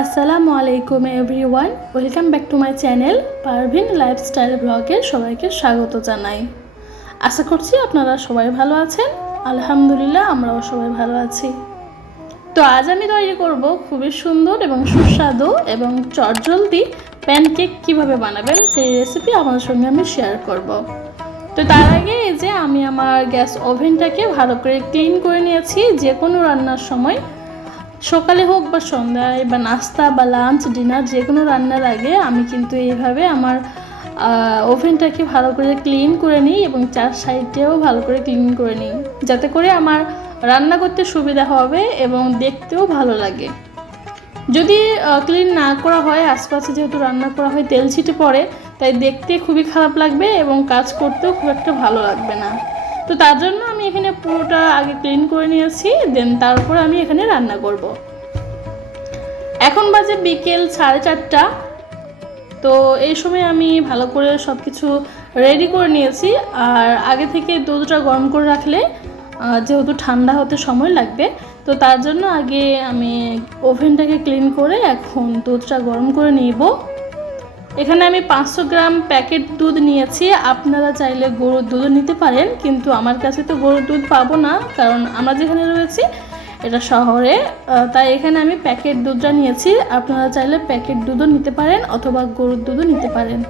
আসসালামু আলাইকুম everyone, welcome back to my channel Parvin lifestyle ব্লগে সবাইকে স্বাগত জানাই। আশা করছি আপনারা সবাই ভালো আছেন। আলহামদুলিল্লাহ আমরাও সবাই ভালো আছি। তো আজ আমি তৈরি করব খুবই সুন্দর এবং সুস্বাদু এবং চটজলদি প্যানকেক কিভাবে বানাবেন সেই রেসিপি আপনাদের সঙ্গে আমি শেয়ার করব। তো তার আগে এই যে আমি আমার গ্যাস ওভেনটাকে ভালো করে ক্লিন করে নিয়েছি। যে কোনো রান্নার সময় সকালে হোক বা সন্ধ্যায় বা নাস্তা বা লাঞ্চ ডিনার যে কোনো রান্নার আগে আমি কিন্তু এইভাবে আমার ওভেনটাকে ভালো করে ক্লিন করে নিই এবং চার সাইডেও ভালো করে ক্লিন করে নিই, যাতে করে আমার রান্না করতে সুবিধা হবে এবং দেখতেও ভালো লাগে। যদি ক্লিন না করা হয়, আশপাশে যেহেতু রান্না করা হয় তেল ছিটে পড়ে, তাই দেখতে খুবই খারাপ লাগবে এবং কাজ করতেও খুব একটা ভালো লাগবে না। তো তার জন্য আমি এখানে পুরোটা আগে ক্লিন করে নিয়েছি, দেন তারপর আমি এখানে রান্না করব। এখন বাজে বিকেল 4:30। তো এই সময় আমি ভালো করে সব কিছু রেডি করে নিয়েছি। আর আগে থেকে দুধটা গরম করে রাখলে যেহেতু ঠান্ডা হতে সময় লাগবে, তো তার জন্য আগে আমি ওভেনটাকে ক্লিন করে এখন দুধটা গরম করে নিব। এখানে আমি 500 গ্রাম প্যাকেট দুধ নিয়েছি। আপনারা চাইলে গরুর দুধও নিতে পারেন, কিন্তু আমার কাছে তো গরুর দুধ পাবো না, কারণ আমরা যেখানে রয়েছি এটা শহরে, তাই এখানে আমি প্যাকেট দুধটা নিয়েছি। আপনারা চাইলে প্যাকেট দুধও নিতে পারেন অথবা গরুর দুধও নিতে পারেন।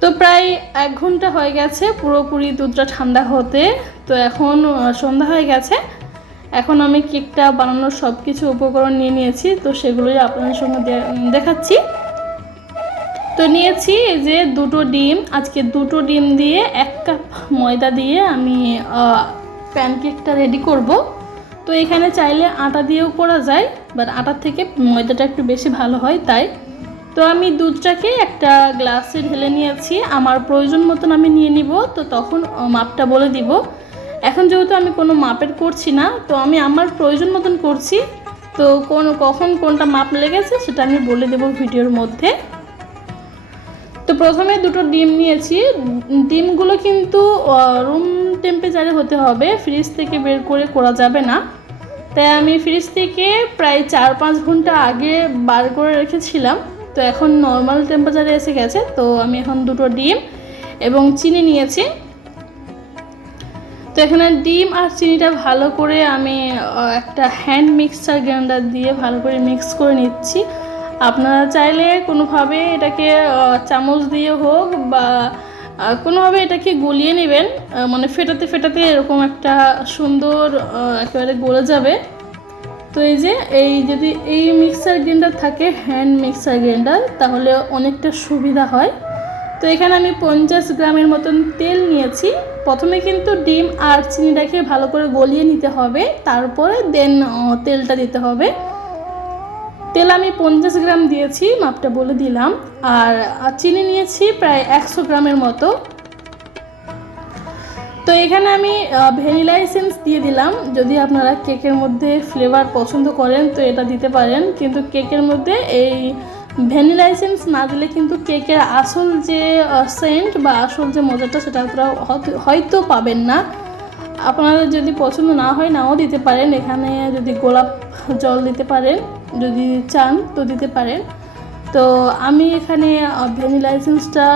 তো প্রায় 1 ঘন্টা হয়ে গেছে পুরোপুরি দুধটা ঠান্ডা হতে। তো এখন সন্ধ্যা হয়ে গেছে। এখন আমি কেকটা বানানোর সব কিছু উপকরণ নিয়ে নিয়েছি, তো সেগুলোই আপনাদের সঙ্গে দেখাচ্ছি। তো নিয়েছি এই যে 2টো ডিম। আজকে 2টো ডিম দিয়ে 1 কাপ ময়দা দিয়ে আমি প্যানকেকটা রেডি করব। তো এখানে চাইলে আটা দিয়েও করা যায়, বাট আটার থেকে ময়দাটা একটু বেশি ভালো হয় তাই। তো আমি দুধটাকে একটা গ্লাসে ঢেলে নিয়েছি। আমার প্রয়োজন মতন আমি নিয়ে নিব, তো তখন মাপটা বলে দিব। এখন যেহেতু আমি কোনো মাপের করছি না, তো আমি আমার প্রয়োজন মতন করছি। তো কখন কোনটা মাপ লেগেছে সেটা আমি বলে দেব ভিডিওর মধ্যে। তো প্রথমে 2টো ডিম নিয়েছি। ডিমগুলো কিন্তু রুম টেম্পারেচারে হতে হবে, ফ্রিজ থেকে বের করে করা যাবে না। তাই আমি ফ্রিজ থেকে প্রায় 4-5 ঘন্টা আগে বার করে রেখেছিলাম। তো এখন নর্মাল টেম্পারেচারে এসে গেছে। তো আমি এখন 2টো ডিম এবং চিনি নিয়েছি। তো এখানে ডিম আর চিনিটা ভালো করে আমি একটা হ্যান্ড মিক্সার গ্রাইন্ডার দিয়ে ভালো করে মিক্স করে নিচ্ছি। আপনারা চাইলে কোনোভাবে এটাকে চামচ দিয়ে হোক বা কোনোভাবে এটাকে গলিয়ে নেবেন, মানে ফেটাতে ফেটাতে এরকম একটা সুন্দর একেবারে গলে যাবে। তো এই যে যদি এই মিক্সার গ্রাইন্ডার থাকে, হ্যান্ড মিক্সার গ্রাইন্ডার, তাহলে অনেকটা সুবিধা হয়। তো এখানে আমি 50 গ্রামের মতন তেল নিয়েছি। প্রথমে কিন্তু ডিম আর চিনিটাকে ভালো করে গলিয়ে নিতে হবে, তারপরে দেন তেলটা দিতে হবে। তেল আমি 50 গ্রাম দিয়েছি, মাপটা বলে দিলাম। আর চিনি নিয়েছি প্রায় 100 গ্রামের মতো। তো এখানে আমি ভ্যানিলা এসেন্স দিয়ে দিলাম। যদি আপনারা কেকের মধ্যে ফ্লেভার পছন্দ করেন তো এটা দিতে পারেন, কিন্তু কেকের মধ্যে এই ভ্যানিলা এসেন্স না দিলে কিন্তু কেকের আসল যে সেন্ট বা আসল যে মজাটা সেটা আপনারা হয়তো পাবেন না। আপনাদের যদি পছন্দ না হয় নাও দিতে পারেন। এখানে যদি গোলাপ জল দিতে পারেন, যদি চান তো দিতে পারেন। তো আমি এখানে ভ্যানিলা এসেন্সটা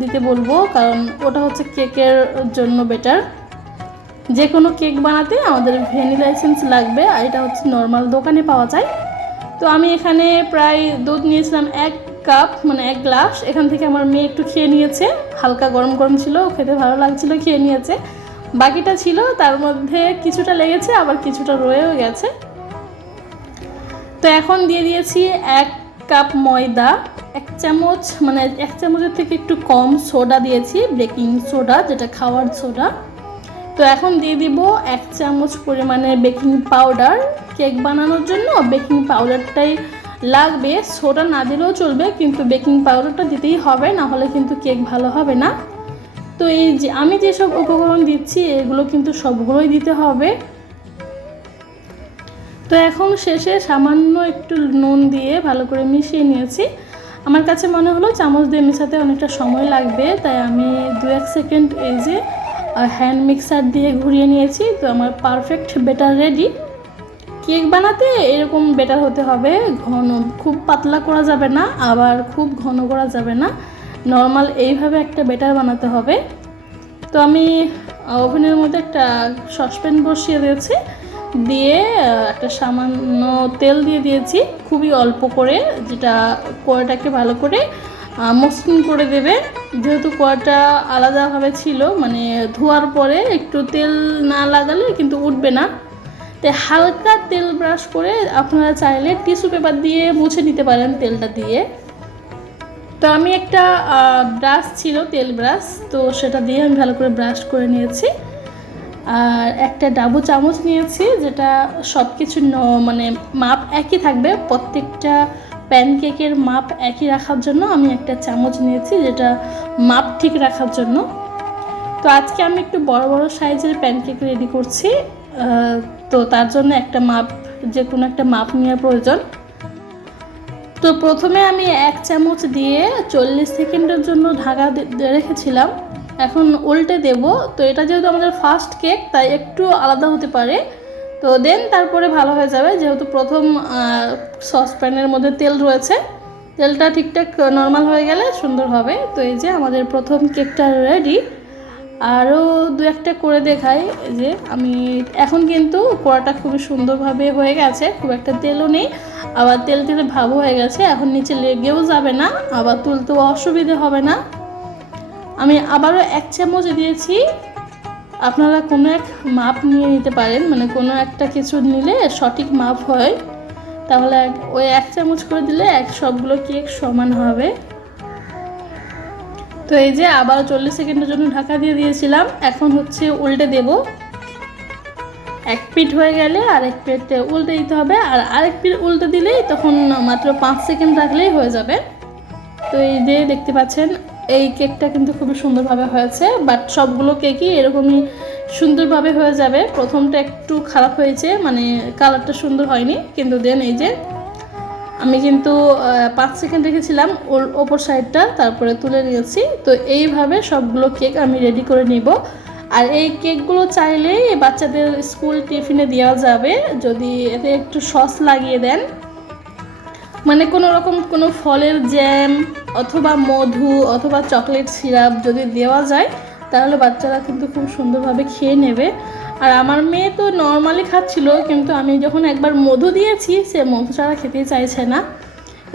দিতে বলবো, কারণ ওটা হচ্ছে কেকের জন্য বেটার। যে কোনো কেক বানাতে আমাদের ভ্যানিলা এসেন্স লাগবে, আর এটা হচ্ছে নর্মাল দোকানে পাওয়া যায়। তো আমি এখানে প্রায় দুধ নিয়েছিলাম 1 কাপ, মানে 1 গ্লাস। এখান থেকে আমার মেয়ে একটু খেয়ে নিয়েছে, হালকা গরম গরম ছিল, খেতে ভালো লাগছিল, খেয়ে নিয়েছে। বাকিটা ছিল, তার মধ্যে কিছুটা লেগেছে আবার কিছুটা রয়েও গেছে। তো এখন দিয়ে দিয়েছি 1 কাপ ময়দা, 1 চামচ, মানে 1 চামচের থেকে একটু কম সোডা দিয়েছি, বেকিং সোডা, যেটা খাওয়ার সোডা। তো এখন দিয়ে দিব 1 চামচ পরিমাণে বেকিং পাউডার। কেক বানানোর জন্য বেকিং পাউডারটাই লাগবে, সোডা না দিলেও চলবে, কিন্তু বেকিং পাউডারটা দিতেই হবে, না হলে কিন্তু কেক ভালো হবে না। তো এই যে আমি যেসব উপকরণ দিচ্ছি এগুলো কিন্তু সবগুলোই দিতে হবে। তো এখন শেষে সামান্য একটু নুন দিয়ে ভালো করে মিশিয়ে নিয়েছি। আমার কাছে মনে হলো চামচ দিয়ে মেশাতে অনেকটা সময় লাগবে, তাই আমি 2-1 সেকেন্ড এই যে হ্যান্ড মিক্সার দিয়ে ঘুরিয়ে নিয়েছি। তো আমার পারফেক্ট ব্যাটার রেডি। কেক বানাতে এরকম বেটার হতে হবে, ঘন খুব পাতলা করা যাবে না, আবার খুব ঘন করা যাবে না, নর্মাল এইভাবে একটা বেটার বানাতে হবে। তো আমি ওভেনের মধ্যে একটা সসপ্যান বসিয়ে দিয়েছি, দিয়ে একটা সামান্য তেল দিয়ে দিয়েছি, খুবই অল্প করে, যেটা কোয়াটাকে ভালো করে মসৃণ করে দেবে। যেহেতু কোয়াটা আলাদাভাবে ছিল, মানে ধোয়ার পরে একটু তেল না লাগালে কিন্তু উঠবে না, তাই হালকা তেল ব্রাশ করে আপনারা চাইলে টিস্যু পেপার দিয়ে মুছে নিতে পারেন তেলটা দিয়ে। তো আমি একটা ব্রাশ ছিল, তেল ব্রাশ, তো সেটা দিয়ে আমি ভালো করে ব্রাশ করে নিয়েছি। আর একটা ডাবু চামচ নিয়েছি, যেটা সব কিছু মানে মাপ একই থাকবে, প্রত্যেকটা প্যানকেকের মাপ একই রাখার জন্য আমি একটা চামচ নিয়েছি, যেটা মাপ ঠিক রাখার জন্য। তো আজকে আমি একটু বড় বড় সাইজের প্যানকেক রেডি করছি, তো তার জন্য একটা মাপ, যে কোনো একটা মাপ নেওয়া প্রয়োজন। তো প্রথমে আমি 1 চামচ দিয়ে 40 সেকেন্ডের জন্য ঢাকা রেখেছিলাম। এখন উল্টে দেব। তো এটা যেহেতু আমাদের ফার্স্ট কেক, তাই একটু আলাদা হতে পারে, তো দেন তারপরে ভালো হয়ে যাবে, যেহেতু প্রথম সসপ্যানের মধ্যে তেল রয়েছে, তেলটা ঠিকঠাক নর্মাল হয়ে গেলে সুন্দর হবে। তো এই যে আমাদের প্রথম কেকটা রেডি। আরও 2-1টা করে দেখাই, যে আমি এখন কিন্তু কড়াটা খুবই সুন্দরভাবে হয়ে গেছে, খুব একটা তেলও নেই, আবার তেল তেলে ভাব হয়ে গেছে, এখন নিচে লেগেও যাবে না, আবার তুলতেও অসুবিধে হবে না। আমি আবারও 1 চামচ দিয়েছি, আপনারা কোনো এক মাপ নিয়ে নিতে পারেন, মানে কোনো একটা কিছু নিলে সঠিক মাপ হয়, তাহলে ওই 1 চামচ করে দিলে সবগুলো কেক সমান হবে। তো এই যে আবার 40 সেকেন্ডের জন্য ঢাকা দিয়ে দিয়েছিলাম, এখন হচ্ছে উল্টে দেব। এক পিঠ হয়ে গেলে আরেক পিঠ উল্টে দিতে হবে, আর আরেক পিঠ উল্টে দিলেই তখন মাত্র 5 সেকেন্ড রাখলেই হয়ে যাবে। তো এই যে দেখতে পাচ্ছেন, এই কেকটা কিন্তু খুবই সুন্দরভাবে হয়েছে, বাট সবগুলো কেকই এরকমই সুন্দরভাবে হয়ে যাবে। প্রথমটা একটু খারাপ হয়েছে, মানে কালারটা সুন্দর হয়নি, কিন্তু দেন এই যে আমি কিন্তু 5 সেকেন্ড রেখেছিলাম ওপর সাইডটা, তারপরে তুলে নিয়েছি। তো এইভাবে সবগুলো কেক আমি রেডি করে নিব। আর এই কেকগুলো চাইলেই বাচ্চাদের স্কুল টিফিনে দেওয়া যাবে, যদি এতে একটু সস লাগিয়ে দেন, মানে কোনো রকম কোনো ফলের জ্যাম অথবা মধু অথবা চকলেট সিরাপ যদি দেওয়া যায়, তাহলে বাচ্চারা কিন্তু খুব সুন্দরভাবে খেয়ে নেবে। আর আমার মেয়ে তো নর্মালি খাচ্ছিল, কিন্তু আমি যখন একবার মধু দিয়েছি, সে মধু ছাড়া খেতে চাইছে না।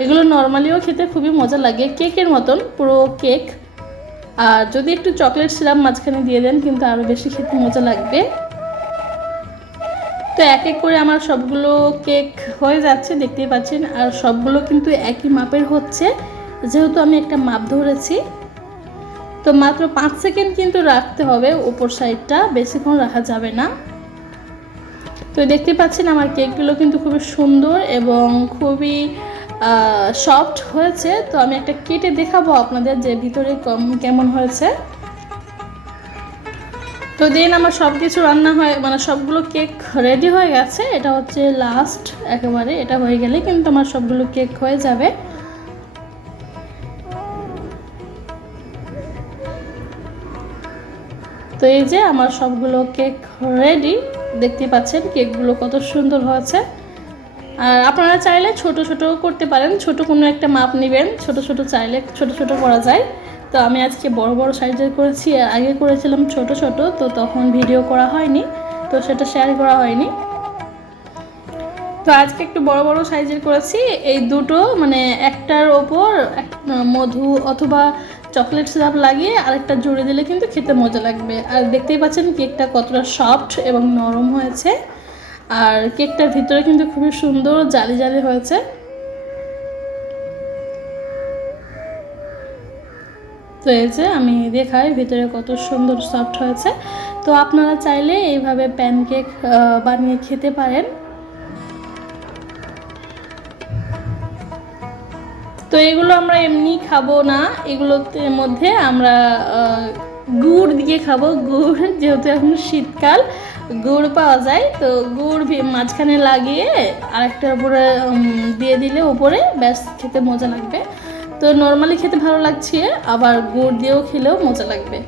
এগুলো নর্মালিও খেতে খুবই মজা লাগে, কেকের মতন পুরো কেক। আর যদি একটু চকলেট সিরাপ মাঝখানে দিয়ে দেন, কিন্তু আরও বেশি খেতে মজা লাগবে। তো এক এক করে আমার সবগুলো কেক হয়ে যাচ্ছে, দেখতেই পাচ্ছেন, আর সবগুলো কিন্তু একই মাপের হচ্ছে, যেহেতু আমি একটা মাপ ধরেছি। তো মাত্র 5 সেকেন্ড কিন্তু রাখতে হবে উপর সাইডটা, বেশিক্ষণ রাখা যাবে না। তো দেখতে পাচ্ছেন আমার কেকগুলো কিন্তু খুবই সুন্দর এবং খুবই সফট হয়েছে। তো আমি একটা কেটে দেখাবো আপনাদের যে ভিতরে কেমন হয়েছে। তো দেন আমার সব কিছু রান্না হয়, মানে সবগুলো কেক রেডি হয়ে গেছে, এটা হচ্ছে লাস্ট একেবারে, এটা হয়ে গেলে কিন্তু আমার সবগুলো কেক হয়ে যাবে। তো এই যে আমার সবগুলো কেক রেডি, দেখতে পাচ্ছেন কেকগুলো কত সুন্দর হয়েছে। আর আপনারা চাইলে ছোট ছোট করতে পারেন, ছোট কোনো একটা মাপ নেবেন, ছোট ছোট চাইলে ছোট ছোট করা যায়। তো আমি আজকে বড় বড় সাইজের করেছি, আগে করেছিলাম ছোট ছোট, তো তখন ভিডিও করা হয়নি, তো সেটা শেয়ার করা হয়নি। তো আজকে একটু বড় বড় সাইজের করেছি। এই দুটো মানে একটার ওপর মধু অথবা চকলেট সিরাপ লাগিয়ে আরেকটা জুড়ে দিলে কিন্তু খেতে মজা লাগবে। আর দেখতেই পাচ্ছেন কেকটা কতটা সফট এবং নরম হয়েছে, আর কেকটার ভিতরে কিন্তু খুবই সুন্দর জালি জালি হয়েছে। তো এই যে আমি দেখাই ভিতরে কত সুন্দর সফট হয়েছে। তো আপনারা চাইলে এইভাবে প্যানকেক বানিয়ে খেতে পারেন। তো এগুলো আমরা এমনি খাবো না, এগুলোতে মধ্যে আমরা গুড় দিয়ে খাবো। গুড়, যেহেতু এখন শীতকাল, গুড় পাওয়া যায়, তো গুড় মাঝখানে লাগিয়ে আরেকটার উপরে দিয়ে দিলে উপরে, ব্যাস খেতে মজা লাগবে। তো নর্মালি খেতে ভালো লাগছে, আবার গুড় দিয়েও খেলেও মজা লাগবে।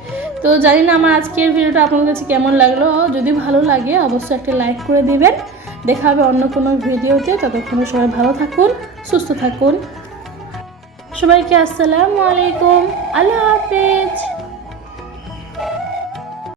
তো জানি না আমার আজকের ভিডিওটা আপনাদের কাছে কেমন লাগলো, যদি ভালো লাগে অবশ্যই একটা লাইক করে দিবেন। দেখা হবে অন্য কোনো ভিডিওতে। ততক্ষণে সবাই ভালো থাকুন, সুস্থ থাকুন। সবাইকে আসসালামু আলাইকুম, আল্লাহ হাফেজ।